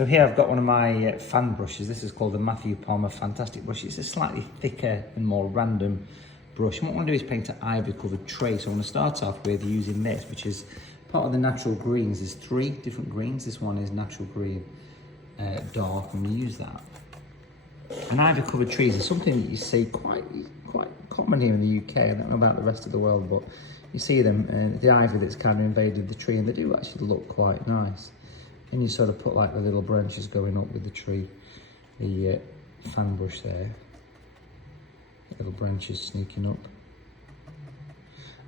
So here I've got one of my fan brushes. This is called the Matthew Palmer Fantastic Brush. It's a slightly thicker and more random brush. And what I want to do is paint an ivy covered tray. So I'm going to start off with using this, which is part of the natural greens. There's 3 different greens. This one is natural green dark. I'm going to use that. And ivy covered trees is something that you see quite common here in the UK. I don't know about the rest of the world, but you see them, the ivy that's kind of invaded the tree, and they do actually look quite nice. And you sort of put like the little branches going up with the tree, the fan brush there, little branches sneaking up.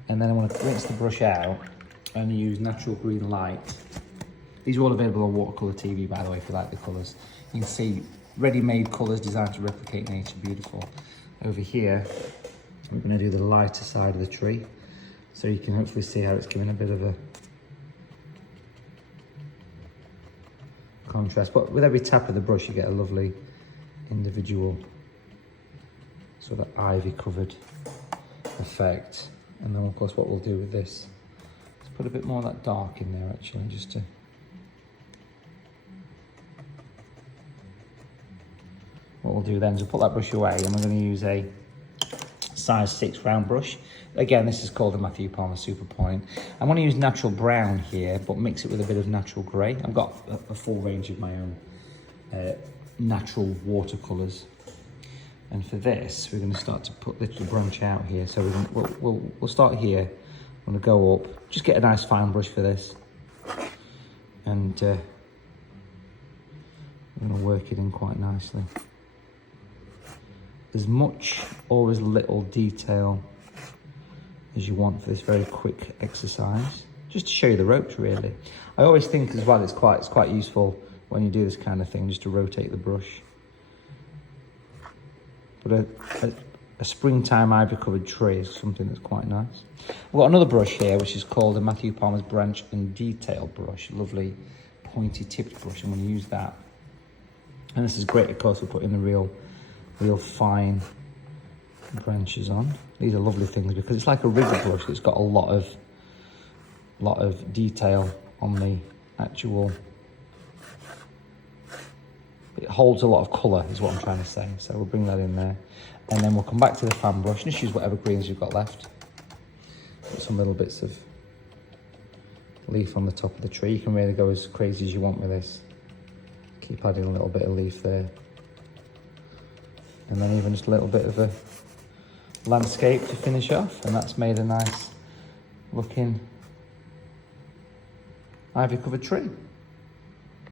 And then I want to rinse the brush out and use natural green light. These are all available on Watercolour TV, by the way, if you like the colours. You can see ready-made colours designed to replicate nature, beautiful. Over here, we're going to do the lighter side of the tree, so you can hopefully see how it's giving a bit of a contrast. But with every tap of the brush, you get a lovely individual sort of ivy-covered effect. And then, of course, what we'll do with this is put a bit more of that dark in there, actually, just to what we'll do then is we'll put that brush away, and we're going to use a size 6 round brush. Again, this is called the Matthew Palmer Super Point. I'm going to use natural brown here, but mix it with a bit of natural grey. I've got a full range of my own natural watercolours. And for this, we're going to start to put the branch out here. So we'll start here. I'm going to go up. Just get a nice fine brush for this. And I'm going to work it in quite nicely. As much or as little detail as you want for this very quick exercise, just to show you the ropes, really. I always think as well it's quite useful when you do this kind of thing, just to rotate the brush. But a springtime ivy covered tree is something that's quite nice. I've got another brush here which is called the Matthew Palmer's Branch and Detail brush, lovely pointy tipped brush. I'm going to use that, and this is great, of course, for putting the real fine branches on. These are lovely things because it's like a rigger brush that's got a lot of detail on the actual. It holds a lot of colour, is what I'm trying to say. So we'll bring that in there, and then we'll come back to the fan brush and just use whatever greens you've got left. Put some little bits of leaf on the top of the tree. You can really go as crazy as you want with this. Keep adding a little bit of leaf there. And then even just a little bit of a landscape to finish off, and that's made a nice looking ivy covered tree.